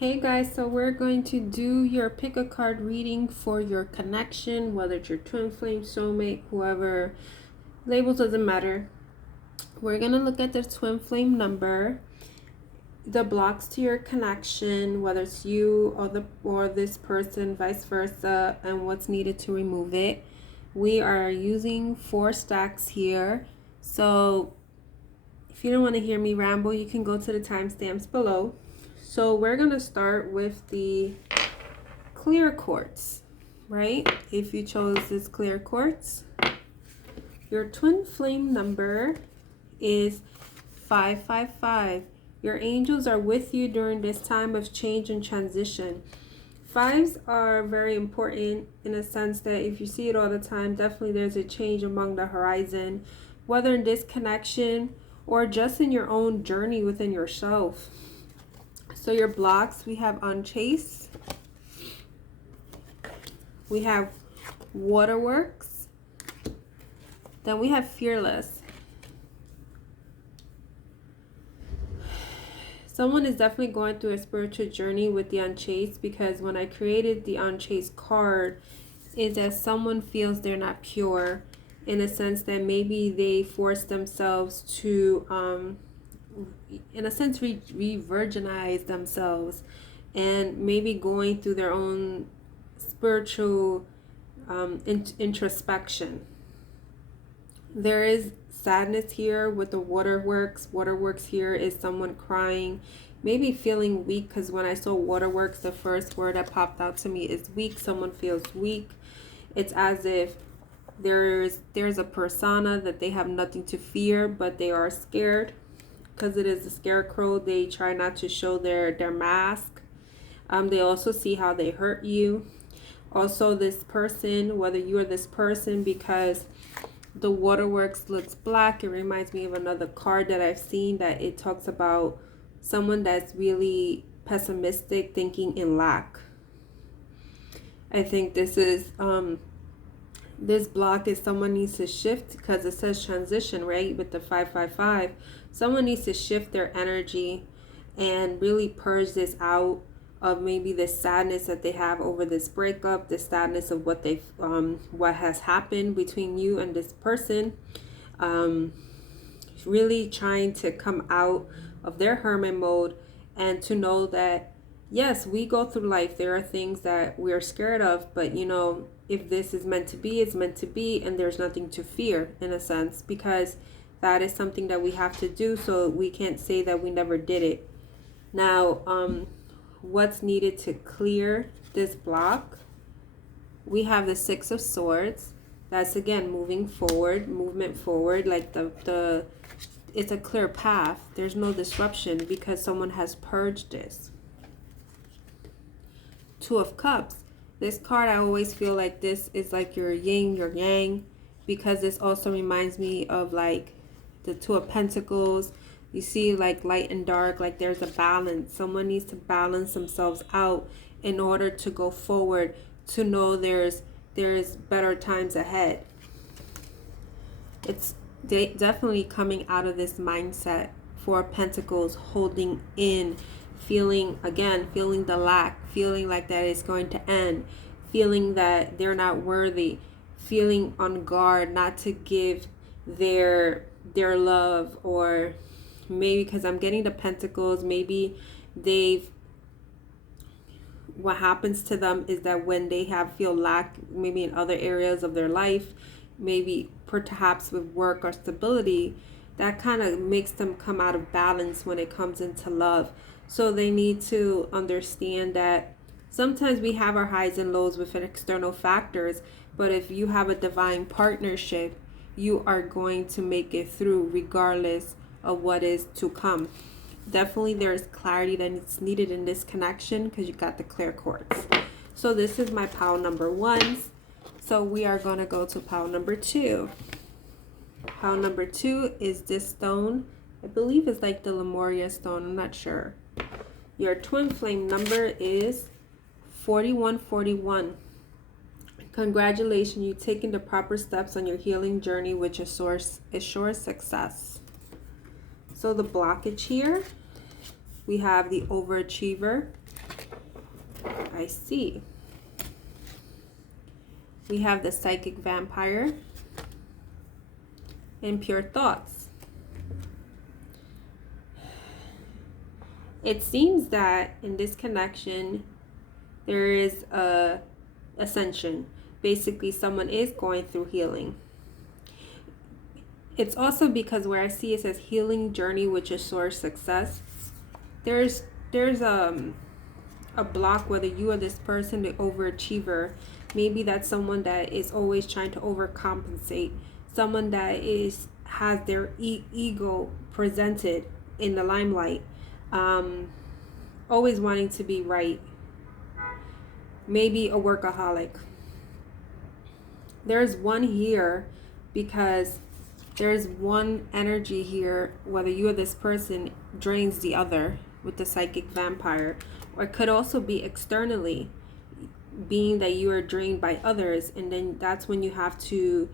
Hey guys, so we're going to do your pick a card reading for your connection, whether it's your twin flame, soulmate, whoever. Labels doesn't matter. We're going to look at the twin flame number, the blocks to your connection, whether it's you or this person, vice versa, and what's needed to remove it. We are using 4 stacks here. So if you don't want to hear me ramble, you can go to the timestamps below. So we're going to start with the clear quartz, right? If you chose this clear quartz, your twin flame number is 555. Your angels are with you during this time of change and transition. Fives are very important in a sense that if you see it all the time, definitely there's a change among the horizon, whether in this connection or just in your own journey within yourself. So your blocks, we have Unchased, we have Waterworks, then we have Fearless. Someone is definitely going through a spiritual journey with the Unchased, because when I created the Unchased card, is that someone feels they're not pure, in a sense that maybe they force themselves to in a sense re-virginize themselves, and maybe going through their own spiritual introspection. There is sadness here with the waterworks. Waterworks here is someone crying, maybe feeling weak, because when I saw waterworks, the first word that popped out to me is weak. Someone feels weak. It's as if there's a persona that they have nothing to fear, but they are scared. Because it is a scarecrow, they try not to show their mask. They also see how they hurt you. Also, this person, whether you are this person, because the waterworks looks black, it reminds me of another card that I've seen, that it talks about someone that's really pessimistic, thinking in lack. I think this is this block is someone needs to shift, because it says transition, right, with the 555. Someone needs to shift their energy and really purge this out of maybe the sadness that they have over this breakup, the sadness of what they've what has happened between you and this person. Really trying to come out of their hermit mode, and to know that yes, we go through life, there are things that we're scared of, but you know, if this is meant to be, it's meant to be, and there's nothing to fear, in a sense, because that is something that we have to do, so we can't say that we never did it. Now, what's needed to clear this block? We have the 6 of Swords. That's again moving forward, movement forward, like the it's a clear path. There's no disruption because someone has purged this. 2 of Cups. This card, I always feel like this is like your yin, your yang, because this also reminds me of like the 2 of Pentacles. You see like light and dark, like there's a balance. Someone needs to balance themselves out in order to go forward, to know there's better times ahead. It's definitely coming out of this mindset. 4 of Pentacles, holding in, feeling the lack, feeling like that it's going to end, feeling that they're not worthy, feeling on guard not to give their love, or maybe because I'm getting the Pentacles, maybe what happens to them is that when they feel lack, maybe in other areas of their life, maybe perhaps with work or stability, that kind of makes them come out of balance when it comes into love. So they need to understand that sometimes we have our highs and lows with external factors, but if you have a divine partnership, you are going to make it through regardless of what is to come. Definitely there's clarity that's needed in this connection, because you got the clear quartz. So this is my pile number 1. So we are going to go to pile number 2. Pile number 2 is this stone. I believe it's like the Lemuria stone. I'm not sure. Your twin flame number is 4141. Congratulations, you've taken the proper steps on your healing journey, which assures success. So the blockage here We have the overachiever. I see. We have the psychic vampire and pure thoughts. It seems that in this connection, there is a ascension. Basically, someone is going through healing. It's also because where I see it says healing journey, which is source success. There's a block, whether you or this person, the overachiever. Maybe that's someone that is always trying to overcompensate. Someone that has their ego presented in the limelight. Always wanting to be right. Maybe a workaholic. There's one here because there's one energy here, whether you or this person drains the other with the psychic vampire. Or it could also be externally, being that you are drained by others, and then that's when you have to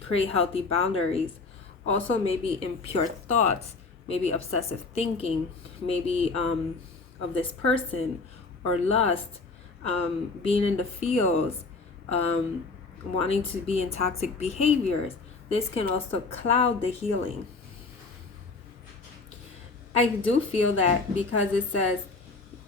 create healthy boundaries. Also, maybe impure thoughts, maybe obsessive thinking, maybe of this person, or lust, being in the fields, wanting to be in toxic behaviors. This can also cloud the healing. I do feel that because it says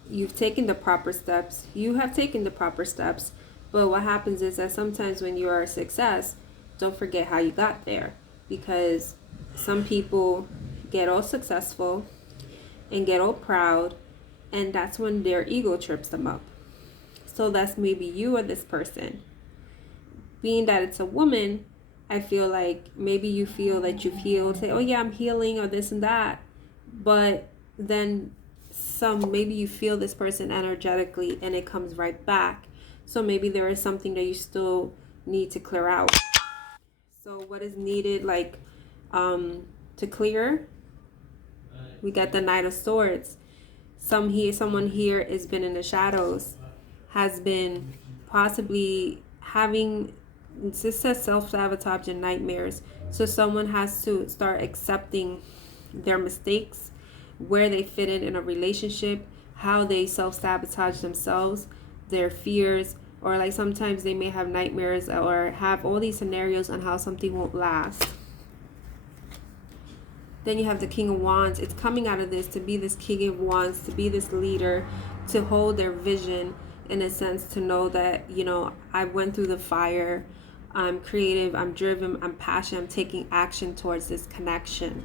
you've taken the proper steps, you have taken the proper steps, but what happens is that sometimes when you are a success, don't forget how you got there, because some people get all successful and get all proud, and that's when their ego trips them up. So that's maybe you or this person. Being that it's a woman, I feel like maybe you feel that you've healed, say, oh yeah, I'm healing, or this and that, but then maybe you feel this person energetically and it comes right back. So maybe there is something that you still need to clear out. So what is needed, like to clear? We got the Knight of Swords. Someone here has been in the shadows, has been possibly having, this says self-sabotage and nightmares. So someone has to start accepting their mistakes, where they fit in a relationship, how they self-sabotage themselves, their fears, or like sometimes they may have nightmares or have all these scenarios on how something won't last. Then you have the King of Wands. It's coming out of this to be this King of Wands, to be this leader, to hold their vision, in a sense, to know that, you know, I went through the fire, I'm creative, I'm driven, I'm passionate, I'm taking action towards this connection.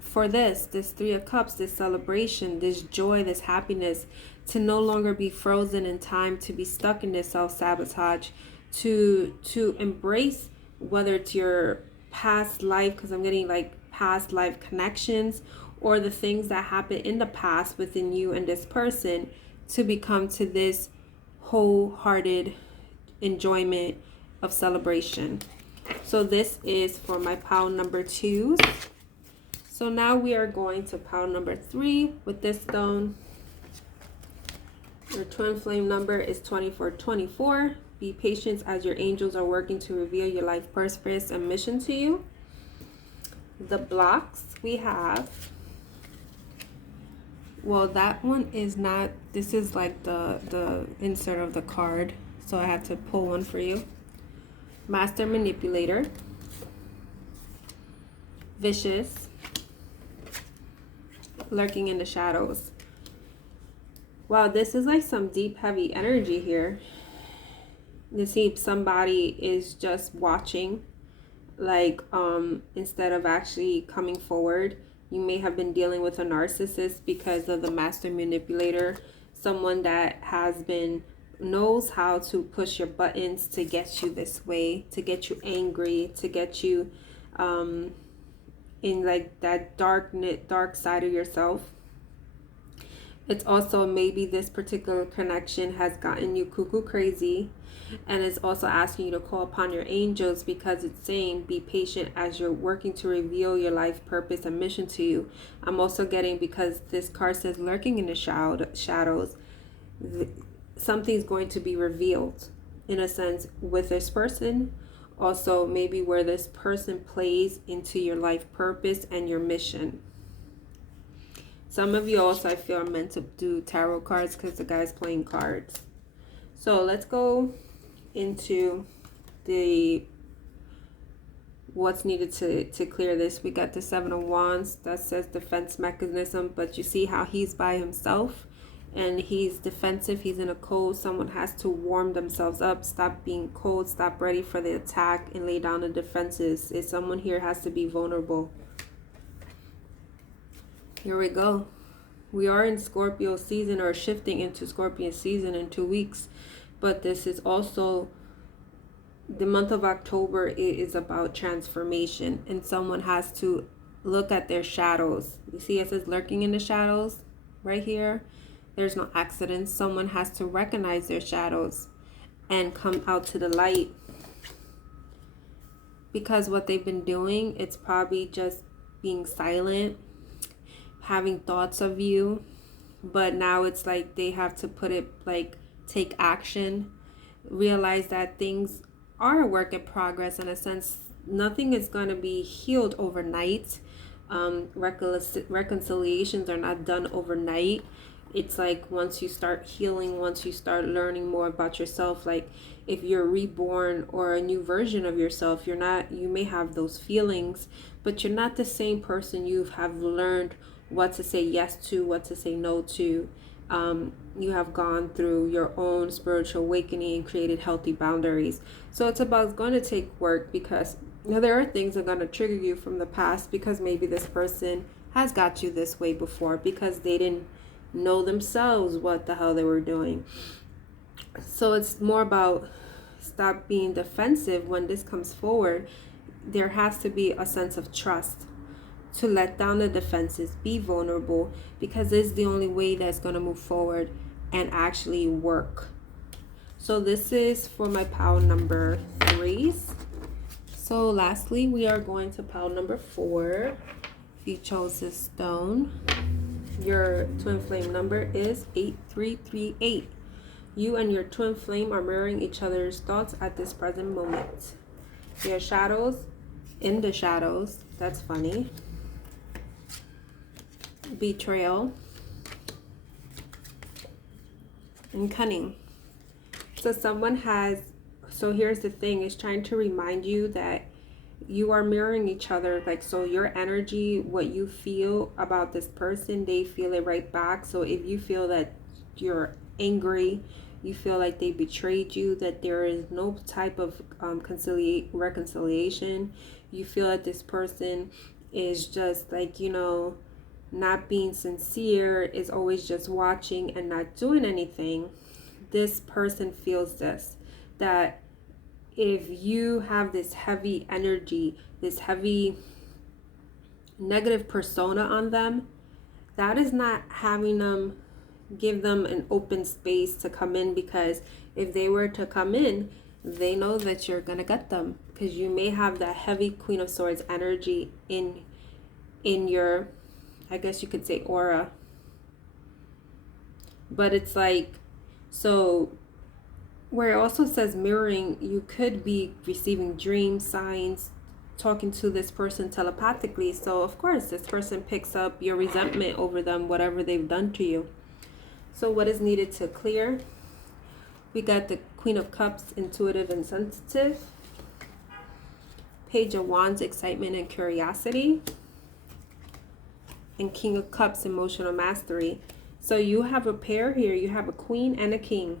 For this Three of Cups, this celebration, this joy, this happiness, to no longer be frozen in time, to be stuck in this self-sabotage, to embrace, whether it's your past life, because I'm getting like past life connections, or the things that happened in the past within you and this person, to become to this wholehearted enjoyment of celebration. So this is for my pile number 2. So now we are going to pile number 3 with this stone. Your twin flame number is 2424. Be patient as your angels are working to reveal your life purpose and mission to you. The blocks we have, well, that one is not, this is like the insert of the card, so I have to pull one for you. Master Manipulator, Vicious, Lurking in the Shadows. Wow, this is like some deep, heavy energy here. You see, somebody is just watching, like instead of actually coming forward. You may have been dealing with a narcissist because of the Master Manipulator, someone that knows how to push your buttons to get you this way, to get you angry, to get you in like that dark side of yourself. It's also maybe this particular connection has gotten you cuckoo crazy, and it's also asking you to call upon your angels, because it's saying be patient as you're working to reveal your life purpose and mission to you. I'm also getting, because this card says lurking in the shadows, something's going to be revealed, in a sense, with this person. Also maybe where this person plays into your life purpose and your mission. Some of you also, I feel, are meant to do tarot cards because the guy's playing cards. So let's go into the what's needed to clear this. We got the Seven of Wands that says defense mechanism, but you see how he's by himself and he's defensive. He's in a cold. Someone has to warm themselves up, stop being cold, stop ready for the attack, and lay down the defenses. If someone here has to be vulnerable. Here we go. We are in Scorpio season, or shifting into Scorpion season in 2 weeks, but this is also the month of October. It is about transformation, and someone has to look at their shadows. You see it says lurking in the shadows right here. There's no accidents. Someone has to recognize their shadows and come out to the light, because what they've been doing, it's probably just being silent, having thoughts of you, but now it's like they have to put it, like, take action, realize that things are a work in progress. In a sense, nothing is going to be healed overnight. Reconciliations are not done overnight. It's like once you start healing, once you start learning more about yourself, like if you're reborn or a new version of yourself, you may have those feelings, but you're not the same person. You have learned what to say yes to, what to say no to. You have gone through your own spiritual awakening and created healthy boundaries. So it's going to take work, because there are things that are going to trigger you from the past, because maybe this person has got you this way before because they didn't know themselves what the hell they were doing. So it's more about stop being defensive when this comes forward. There has to be a sense of trust to let down the defenses, be vulnerable, because it's the only way that's going to move forward and actually work. So this is for my pile number 3s. So lastly, we are going to pile number 4. If you chose this stone, your twin flame number is 8338. You and your twin flame are mirroring each other's thoughts at this present moment. Your shadows in the shadows. That's funny. Betrayal and cunning. So here's the thing, is trying to remind you that you are mirroring each other. Like, so your energy, what you feel about this person, they feel it right back. So if you feel that you're angry, you feel like they betrayed you, that there is no type of reconciliation, you feel that this person is just like, not being sincere, is always just watching and not doing anything. This person feels this, that if you have this heavy energy, this heavy negative persona on them, that is not having them, give them an open space to come in, because if they were to come in, they know that you're gonna get them, because you may have that heavy Queen of Swords energy in your, I guess you could say, aura. But it's like, so where it also says mirroring, you could be receiving dream signs, talking to this person telepathically. So of course this person picks up your resentment over them, whatever they've done to you. So what is needed to clear? We got the Queen of Cups, intuitive and sensitive. Page of Wands, excitement and curiosity. And King of Cups, emotional mastery. So you have a pair here. You have a queen and a king.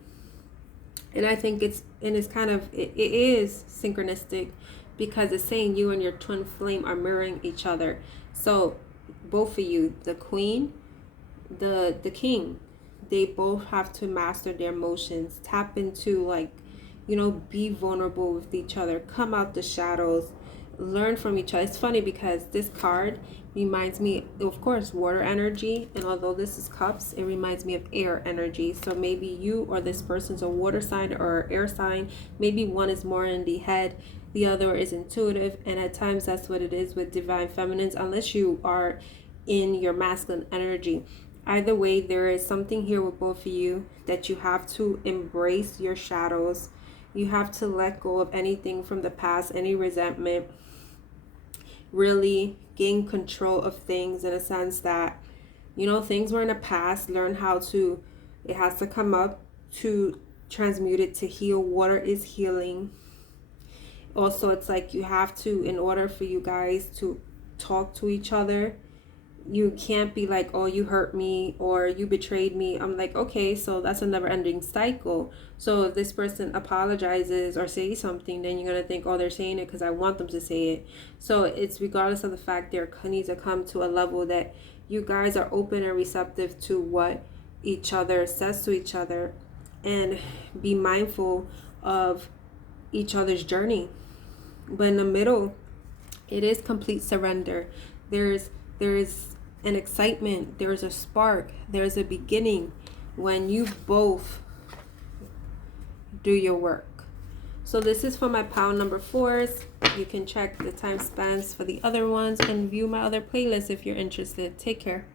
And I think it is synchronistic, because it's saying you and your twin flame are mirroring each other. So both of you, the queen, the king, they both have to master their emotions, tap into, like, be vulnerable with each other, come out the shadows, learn from each other. It's funny because this card reminds me, of course, water energy, and although this is cups, it reminds me of air energy. So maybe you or this person's a water sign or air sign. Maybe one is more in the head, the other is intuitive, and at times that's what it is with divine feminines, unless you are in your masculine energy. Either way, there is something here with both of you that you have to embrace your shadows. You have to let go of anything from the past, any resentment, really gain control of things, in a sense that You know, things were in the past. Learn how to, it has to come up to transmute it to heal. Water is healing. Also, it's like you have to, in order for you guys to talk to each other, you can't be like, oh, you hurt me or you betrayed me. I'm like, okay, so that's a never ending cycle. So if this person apologizes or says something, then you're going to think, oh, they're saying it because I want them to say it. So it's regardless of the fact there needs to come to a level that you guys are open and receptive to what each other says to each other, and be mindful of each other's journey. But in the middle, it is complete surrender. There's an excitement, there's a spark, there's a beginning when you both do your work. So this is for my pile number 4s. You can check the time spans for the other ones and view my other playlist if you're interested. Take care.